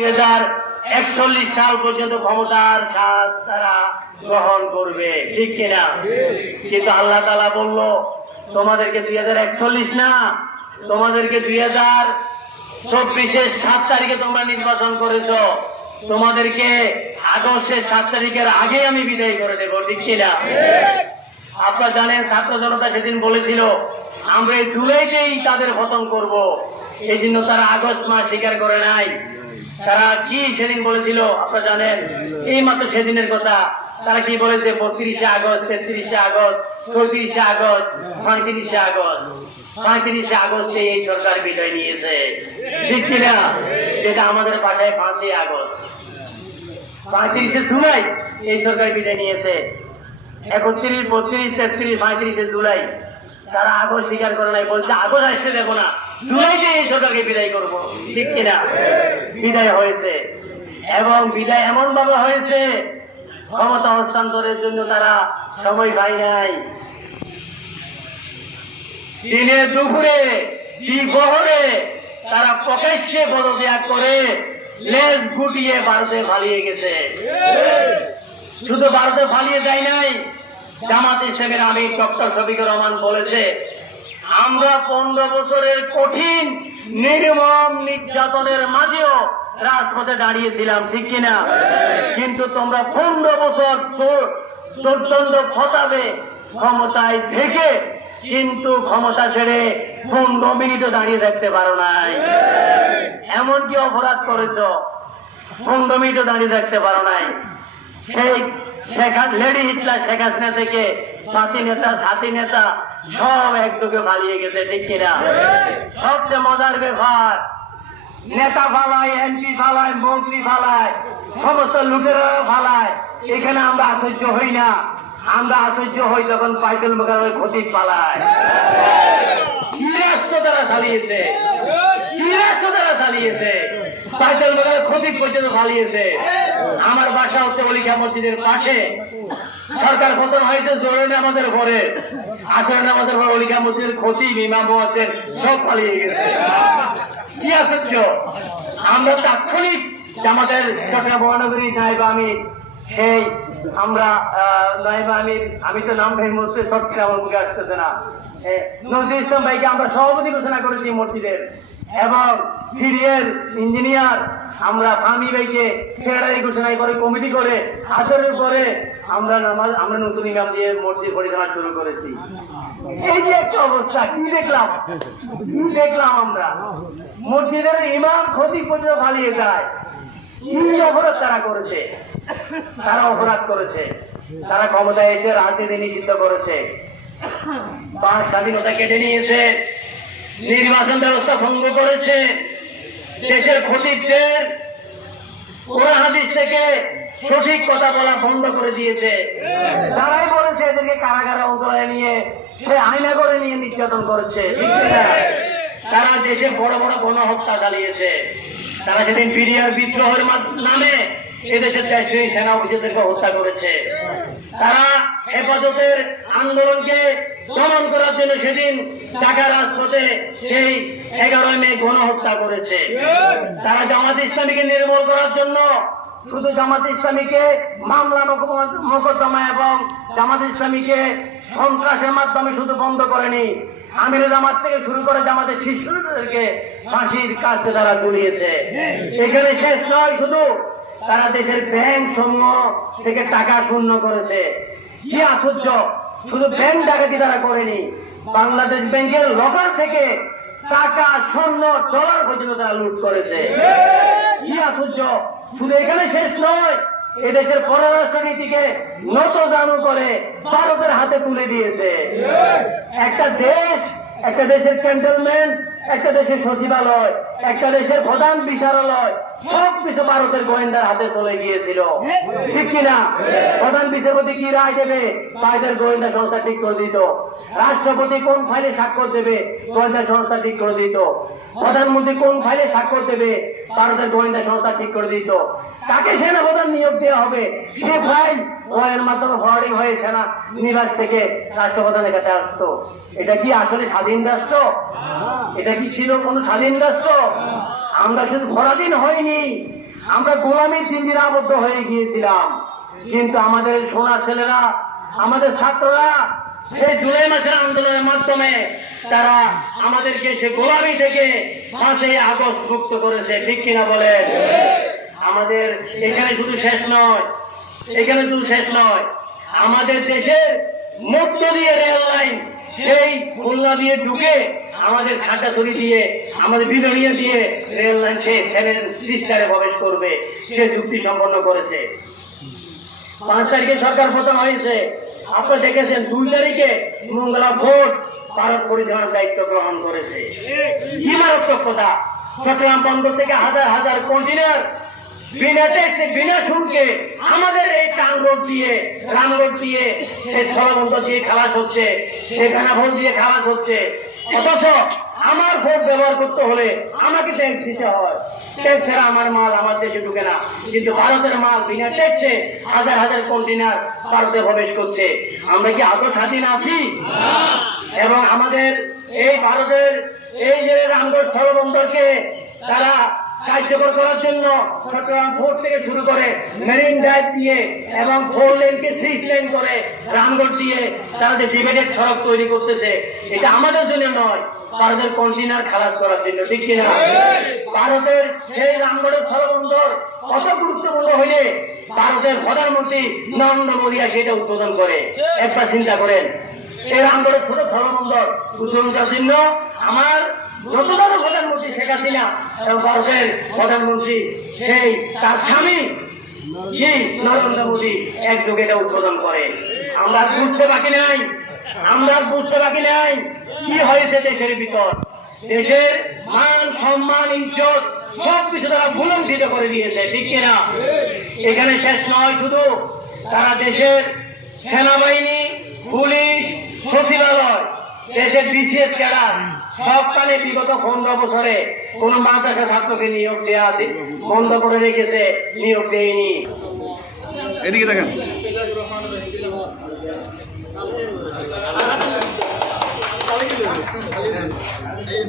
দুই হাজার একচল্লিশ সাল পর্যন্ত ক্ষমতার স্বাদ তারা গ্রহণ করবে। ঠিক কিনা? কিন্তু আল্লাহ তালা বলল, তোমাদেরকে দুই হাজার একচল্লিশ না, তোমাদেরকে দুই হাজার চব্বিশের সাত তারিখে তোমরা নির্বাচন করেছ। তোমাদেরকে আগস্টের সাত তারিখের আগে আমি বিদায় করে দেবো। ঠিক কিনা? আপনারা জানেন, ছাত্র জনতা সেদিন বলেছিল, আমরা এই জুলাইতেই তাদের পতন করব। এই জন্য তারা আগস্ট মাস স্বীকার করে নাই। তারা কি সেদিন বলেছিল আপনারা জানেন? এই মাত্র সেদিনের কথা। তারা কি বলেছে? বত্রিশে আগস্ট, তেত্রিশে আগস্ট, চৌত্রিশে আগস্ট, পঁয়ত্রিশে আগস্ট। পঁয়ত্রিশে আগস্টে এই সরকার বিদায় নিয়েছে। ঠিক কিনা যেটা আমাদের ভাষায় পাঁচই আগস্ট। পঁয়ত্রিশে জুলাই এই সরকার বিদায় নিয়েছে। একত্রিশ, বত্রিশ, তেত্রিশ, পঁয়ত্রিশে জুলাই তারা আগস্ট স্বীকার করে নাই বলছে আগস্ট আসতে দেবো না। জুলাইতে এই সরকারকে বিদায় করব। ঠিক কিনা? বিদায় হয়েছে। এবং বিদায় এমন ভাবে হয়েছে ক্ষমতা হস্তান্তরের জন্য তারা সময় পায় নাই। দিনে দুপুরে দ্বিপ্রহরে তারা প্রকাশ্যে পদত্যাগ করে লেজ গুটিয়ে ভারতে পালিয়ে গেছে। শুধু ভারতে পালিয়ে যায় নাই জামাত ইসলামের আমি ডক্টর শফিকুর রহমান বলেছে, আমরা পনেরো বছরের কঠিন, নির্মম নির্যাতনের মাঝেও রাজপথে দাঁড়িয়েছিলাম, ঠিক কিনা? কিন্তু তোমরা পনেরো বছর দুর্দণ্ড ফতাবে ক্ষমতায় থেকে কিন্তু ক্ষমতা ছেড়ে পনেরো মিনিটও দাঁড়িয়ে থাকতে পারো নাই। এমন কি অপরাধ করেছ, পনেরো মিনিটও দাঁড়িয়ে থাকতে পারো নাই। সেই শেখ লেডি হিটলার শেখ হাসিনা থেকে সাথী নেতা সাথী নেতা, সব একযোগে পালিয়ে গেছে, ঠিক কিনা? সবচেয়ে মজার ব্যাপার নেতা ফালায় এমপি ফালায় মন্ত্রী ফালায় সমস্ত লুটেরা ফালায় এখানে আমরা আশ্চর্য হই না। আমরা আশ্চর্য হই যখন পাইতেল মোকাবের ক্ষতি পালায়। রাষ্ট্র তারা চালিয়েছে? রাষ্ট্র তারা চালিয়েছে? আমার বাসা হচ্ছে অলিখা মসজিদের পাশে। সরকার পতন হয়েছে, জোরে নামাজের পরে। আসরের নামাজের পরে অলিখা মসজিদের ক্ষতি, ইমাম আছে সব পালিয়ে গেছে। কি আশ্চর্য? আমরা তাৎক্ষণিক আমাদের চট্টগ্রাম মহানগরী নাইবা আমি সেই আমরা নাইবা আমি আমি তো নাম ভাই মসজিদ চট্টগ্রাম আমার মুখে আসতেছে না। নজরুল ইসলাম ভাইকে আমরা সভাপতি ঘোষণা করেছি মসজিদের। এবং সিরিয়ার ইঞ্জিনিয়ার, আমরা ফামি ভাইকে সেক্রেটারি ঘোষণা করে, কমিটি করে আসরের পরে আমরা নামাজ, আমরা নতুন ইমাম দিয়ে মসজিদ পরিচালনা শুরু করেছি। এই যে একটা অবস্থা, কি দেখলাম? কি দেখলাম আমরা? মসজিদের ইমাম ক্ষতি পর্যন্ত পালিয়ে যায়। কি অপরাধ তারা করেছে? তারা অপরাধ করেছে। তারা ক্ষমতায় এসে রাজনীতি নিষিদ্ধ করেছে। পাঁচ স্বাধীনতা কেটে নিয়েছে। নির্বাচন ব্যবস্থা ভঙ্গ করেছে। দেশের ক্ষতিদের কোরআন হাদিস থেকে সঠিক কথা বলা বন্ধ করে দিয়েছে। তারাই বলেছে এদেরকে কারাগারে অন্তরায় নিয়ে, সে আইনা করে নিয়ে নির্যাতন করেছে। তারা দেশে বড় বড় গণহত্যা চালিয়েছে। তারা সেদিন বিডিআর বিদ্রোহের নামে এদেশের দেশীয় সেনা অফিসারদেরকে হত্যা করেছে, তারা হেফাজতের আন্দোলনকে দমন করার জন্য সেদিন ঢাকা রাজপথে সেই এগারোই মে গণহত্যা করেছে। তারা জামাত ইসলামীকে নির্মূল করার জন্য শুধু জামাত ইসলামীকে মামলা মোকদ্দমা- এবং জামাত ইসলামীকে সন্ত্রাসের মাধ্যমে শুধু বন্ধ করেনি আমির জামাত থেকে শুরু করে জামাতের শিষ্যদেরকে ফাঁসির কাছে তারা তুলিয়েছে এখানে শেষ নয় শুধু তারা দেশের ব্যাংক সমূহ থেকে টাকা শূন্য করেছে। কি আশ্চর্য! শুধু ব্যাংক ডাকাতি তারা করেনি, বাংলাদেশ ব্যাংকের লকার থেকে টাকা, স্বর্ণ ডলার পর্যন্ত তারা লুট করেছে। কি আশ্চর্য! শুধু এখানে শেষ নয়, এদেশের পররাষ্ট্র নীতিকে নত দানু করে ভারতের হাতে তুলে দিয়েছে। একটা দেশ, একটা দেশের ক্যান্টনমেন্ট একটা দেশের সচিবালয়, একটা দেশের প্রধান বিচারালয়, সব কিছু ভারতের গোয়েন্দার হাতে চলে গিয়েছিল। ঠিক কিনা? প্রধান বিচারপতি কি রায় দেবে? ভারতের গোয়েন্দা সংস্থা ঠিক করে দিত। রাষ্ট্রপতি কোন ফাইলে স্বাক্ষর দেবে? গোয়েন্দা সংস্থা ঠিক করে দিত। প্রধানমন্ত্রী কোন ফাইলে স্বাক্ষর দেবে? ভারতের গোয়েন্দা সংস্থা ঠিক করে দিত। তাকে সেনা প্রধান নিয়োগ দেওয়া হবে? সে ফাইল ওয়ের মাধ্যমে ফরওয়ার্ডিং হয়ে সেনা নিবাস থেকে রাষ্ট্রপ্রধানের কাছে আসতো। এটা কি আসলে স্বাধীন রাষ্ট্র? এটা কি ছিল কোন স্বাধীন রাষ্ট্র? আমরা শুধু পরাধীন হয়নি আমরা গোলামী চিন্দিরা আবদ্ধ হয়ে গিয়েছিলাম। কিন্তু আমাদের সোনা ছেলেরা, আমাদের ছাত্ররা, সেই জুলাই মাসের আন্দোলনের মাধ্যমে তারা আমাদেরকে সে গোলামি থেকে পাঁচই আগস্ট মুক্ত করেছে। ঠিক কিনা বলেন? আমাদের এখানে শুধু শেষ নয়, এখানে শুধু শেষ নয়, আমাদের দেশের মধ্য দিয়ে রেল লাইন সেই খুলনা দিয়ে ঢুকে আমাদের খাটাছড়ি দিয়ে, আমাদের বিদড়িয়া দিয়ে রেল লাইন সে সিস্টারে প্রবেশ করবে, সে চুক্তি সম্পন্ন করেছে। পাঁচ তারিখে সরকার পতন হয়েছে। আপনারা দেখেছেন, দুই তারিখে মঙ্গলা ভোট ভারত পরিচালনার দায়িত্ব গ্রহণ করেছে। কি মারাত্মক কথা? চট্টগ্রাম বন্দর থেকে হাজার হাজার কন্টেনার বিনা ট্যাক্সে বিনা শুল্কে আমাদের এই রোড দিয়ে রাম রোড দিয়ে সে স্থলবন্ধ দিয়ে খালাস হচ্ছে সেখানে ভোট দিয়ে খালাস হচ্ছে। অথচ আমার ভোট ব্যবহার করতে হলে আমাকে ট্যাক্স দিতে হয়। ট্যাক্স ছাড়া আমার মাল আমার দেশে ঢুকে না। কিন্তু ভারতের মাল বিনা ট্যাক্সে হাজার হাজার কন্টেনার ভারতে প্রবেশ করছে। আমরা কি আদৌ স্বাধীন আছি? এবং আমাদের এই ভারতের এই যে রামগড় স্থলবন্দরকে তারা কার্যকর করার জন্য চট্টগ্রাম ফোর্ট থেকে শুরু করে মেরিন ড্রাইভ দিয়ে এবং ফোর লেনকে সিক্স লেন করে রামগড় দিয়ে তারা যে ডিভাইডেড সড়ক তৈরি করতেছে, এটা আমাদের জন্য নয়, ভারতের কন্টেনার খালাস করার জন্য। ঠিক কিনা? ভারতের সেই রামগড়ের স্থলবন্দর কত গুরুত্বপূর্ণ হইলে ভারতের প্রধানমন্ত্রী নরেন্দ্র মোদী সেটা উদ্বোধন করে। একবার চিন্তা করেন এই রামগড়ের ছোট স্থলবন্দর উদ্বোধনের জন্য আমার যতজন প্রধানমন্ত্রী শেখ হাসিনা ভারতের প্রধানমন্ত্রী সেই তার স্বামী নরেন্দ্র মোদী একযোগে এটা উদ্বোধন করে। আমরা বুঝতে বাকি নাই। আমরা বুঝতে বাকি নাই কি হয়েছে দেশের ভিতর। দেশের মান, সম্মান, ইজ্জত সব কিছু তারা ভুলঙ্কিত করে দিয়েছে, ঠিক কিনা এখানে শেষ নয় শুধু, তারা দেশের সেনাবাহিনী, পুলিশ সচিবালয়, দেশের বিশেষ ক্যাডার সবকালে বিগত পনেরো বছরে কোন মাদ্রাসা ছাত্রকে নিয়োগ দেওয়া বন্ধ করে রেখেছে, নিয়োগ দেয়নি। এদিকে দেখেন। এই